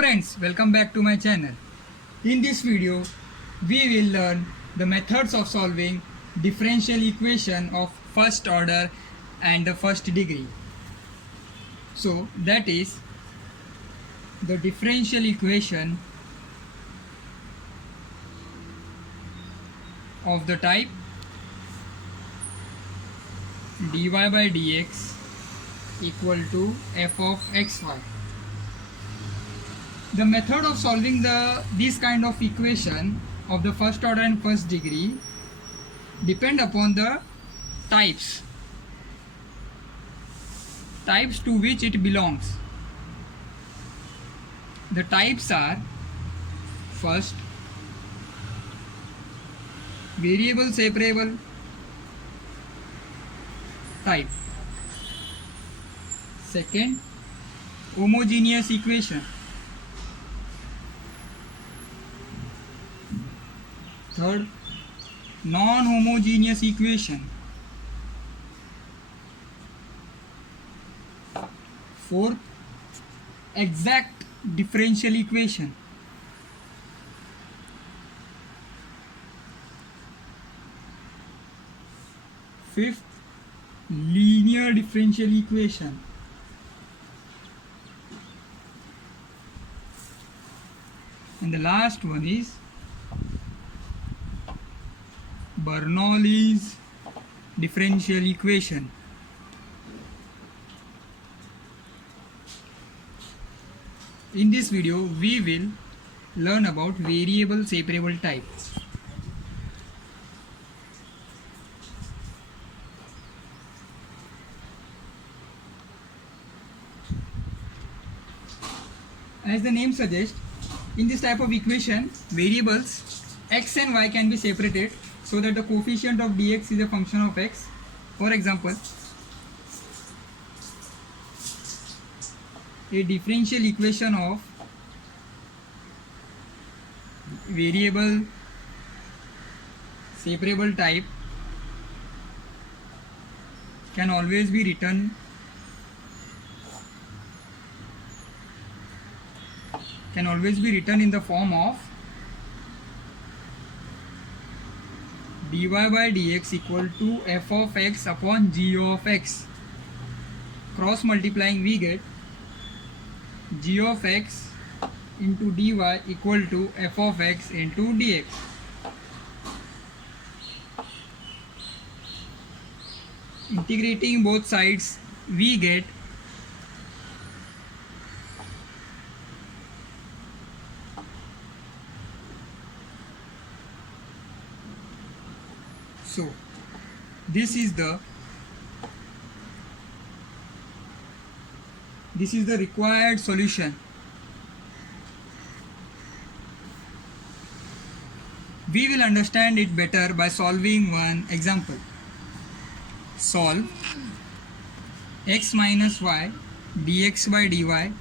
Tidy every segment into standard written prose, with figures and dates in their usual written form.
friends, welcome back to my channel. In this video, we will learn the methods of solving differential equation of first order and the first degree. So that is the differential equation of the type dy by dx equal to f of xy. The method of solving this kind of equation of the first order and first degree depend upon the types to which it belongs. The types are: first, variable separable type; second, homogeneous equation; third, non-homogeneous equation; fourth, exact differential equation; fifth, linear differential equation; and the last one is Bernoulli's differential equation. In this video, we will learn about variable separable type. As the name suggests, in this type of equation, variables x and y can be separated so that the coefficient of dx is a function of x. For example, a differential equation of variable separable type can always be written in the form of dy by dx equal to f of x upon g of x. Cross multiplying, we get g of x into dy equal to f of x into dx. Integrating both sides, we get this is the required solution. We will understand it better by solving one example. Solve x minus y dx by dy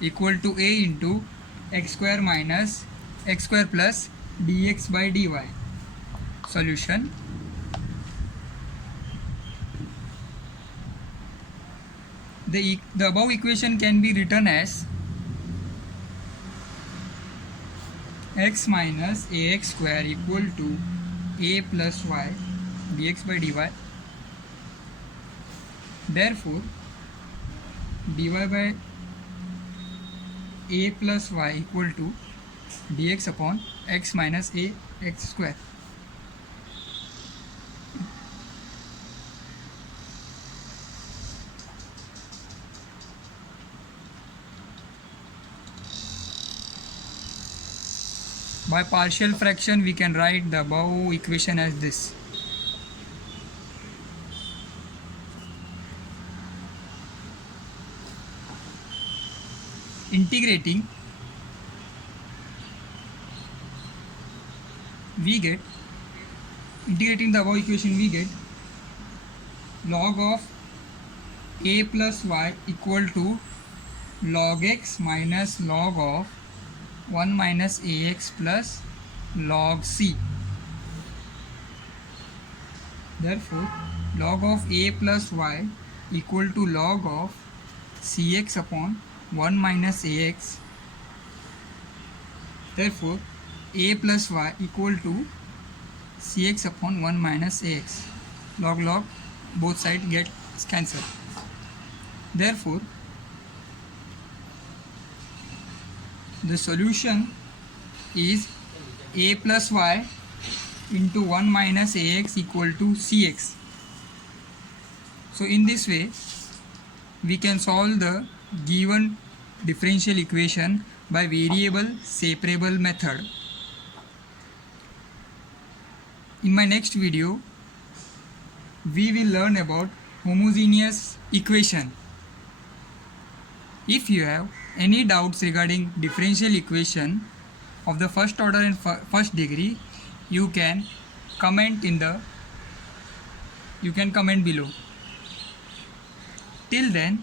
equal to a into x square minus x square plus dx by dy. Solution: the above equation can be written as x minus ax square equal to a plus y dx by dy. Therefore, dy by a plus y equal to dx upon x minus ax square. By partial fraction, we can write the above equation as this. Integrating, integrating the above equation, we get log of a plus y equal to log x minus log of 1 minus ax plus log c. Therefore, log of a plus y equal to log of cx upon 1 minus ax Therefore, a plus y equal to cx upon 1 minus ax. Log both sides get cancelled. Therefore, the solution is a plus y into 1 minus ax equal to cx. So in this way, we can solve the given differential equation by variable separable method. In my next video, we will learn about homogeneous equation. If you have any doubts regarding differential equation of the first order and first degree, you can comment below. Till then,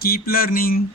keep learning.